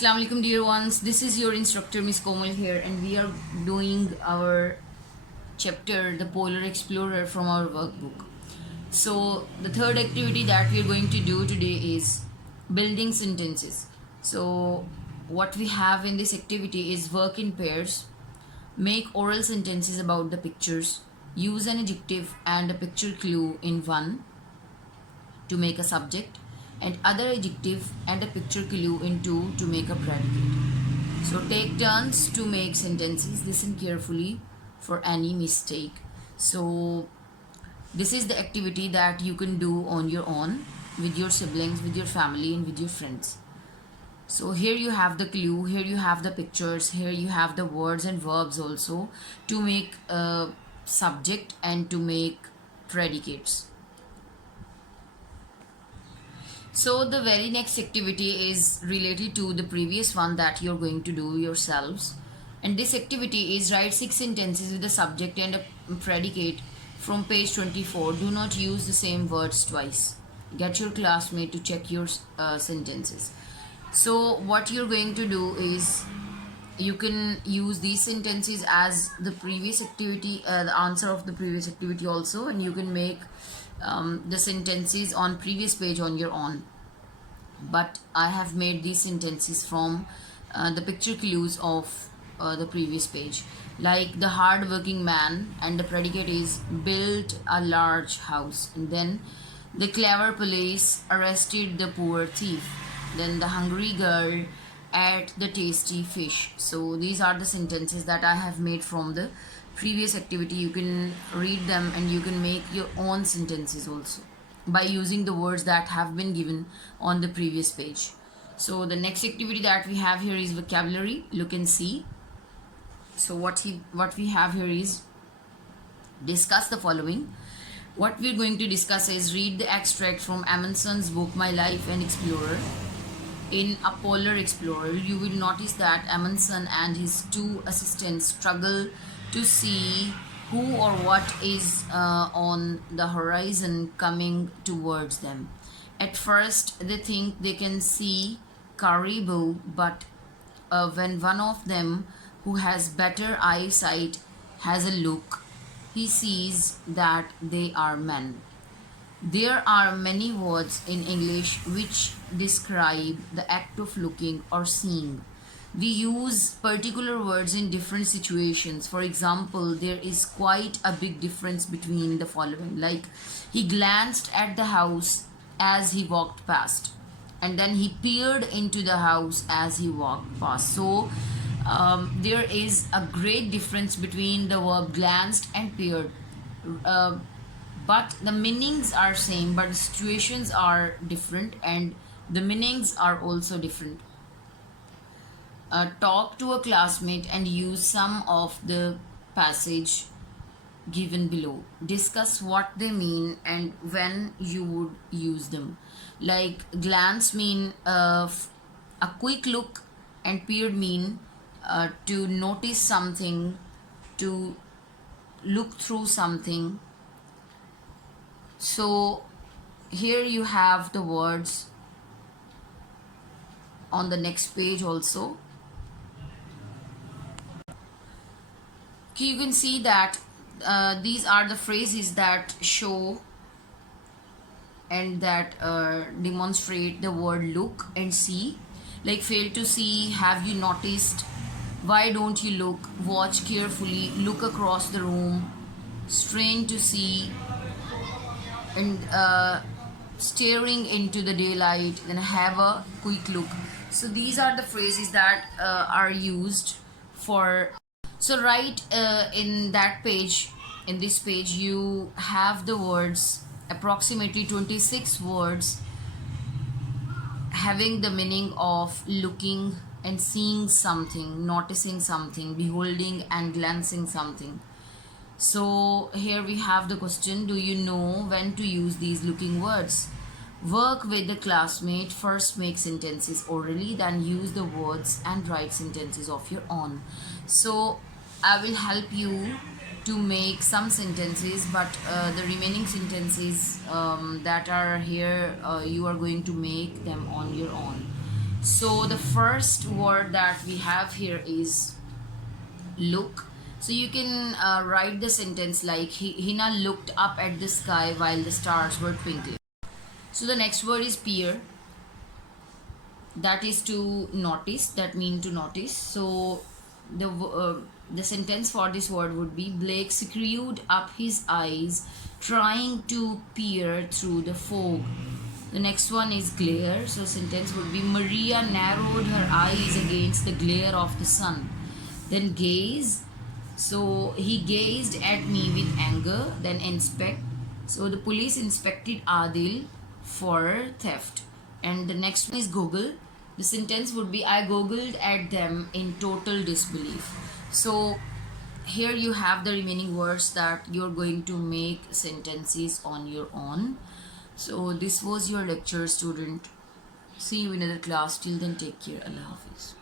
Assalamu alaikum dear ones, this is your instructor Miss Komal here, and we are doing our chapter The Polar Explorer from our workbook. So the third activity that we are going to do today is building sentences. So what we have in this activity is work in pairs, make oral sentences about the pictures, use an adjective and a picture clue in one to make a subject, and other adjective and a picture clue in two to make a predicate. So take turns to make sentences. Listen carefully for any mistake. So this is the activity that you can do on your own with your siblings, with your family, and with your friends. So here you have the clue, here you have the pictures, here you have the words and verbs also to make a subject and to make predicates. So the very next activity is related to the previous one that you're going to do yourselves. And this activity is write 6 sentences with a subject and a predicate from page 24. Do not use the same words twice. Get your classmate to check your sentences. So what you're going to do is you can use these sentences as the previous activity, the answer of the previous activity also, and you can make the sentences on previous page on your own. But I have made these sentences from the picture clues of the previous page. Like the hard-working man, and the predicate is built a large house. And then the clever police arrested the poor thief. Then the hungry girl ate the tasty fish. So these are the sentences that I have made from the previous activity. You can read them and you can make your own sentences also by using the words that have been given on the previous page. So the next activity that we have here is vocabulary. Look and see. So what we have here is discuss the following. What we're going to discuss is read the extract from Amundsen's book My Life and Explorer. In A Polar Explorer, you will notice that Amundsen and his 2 assistants struggle to see who or what is on the horizon coming towards them. At first, they think they can see caribou, but when one of them, who has better eyesight, has a look, he sees that they are men. There are many words in English which describe the act of looking or seeing. We use particular words in different situations. For example, there is quite a big difference between the following. Like, he glanced at the house as he walked past, and then he peered into the house as he walked past. So there is a great difference between the verb glanced and peered. But the meanings are same, but the situations are different and the meanings are also different. Talk to a classmate and use some of the passage given below. Discuss what they mean and when you would use them. Like glance mean a quick look, and peered mean to notice something, to look through something. So here you have the words on the next page also. Okay, you can see that these are the phrases that show and that demonstrate the word look and see. Like fail to see, have you noticed, why don't you look, watch carefully, look across the room, strain to see, and staring into the daylight, then have a quick look. So these are the phrases that are used for. So right in that page, in this page, you have the words, approximately 26 words having the meaning of looking and seeing something, noticing something, beholding and glancing something. So here we have the question, do you know when to use these looking words? Work with the classmate, first make sentences orally, then use the words and write sentences of your own. So I will help you to make some sentences, but the remaining sentences that are here, you are going to make them on your own. So the first word that we have here is look. So you can write the sentence like Hina looked up at the sky while the stars were twinkling. So the next word is peer. That is to notice. That mean to notice. So the sentence for this word would be Blake screwed up his eyes trying to peer through the fog. The next one is glare. So sentence would be Maria narrowed her eyes against the glare of the sun. Then gaze. So he gazed at me with anger. Then inspect. So the police inspected Adil for theft. And the next one is Google. The sentence would be I googled at them in total disbelief. So here you have the remaining words that you're going to make sentences on your own. So this was your lecture, student. See you in another class. Till then, take care. Allah Hafiz.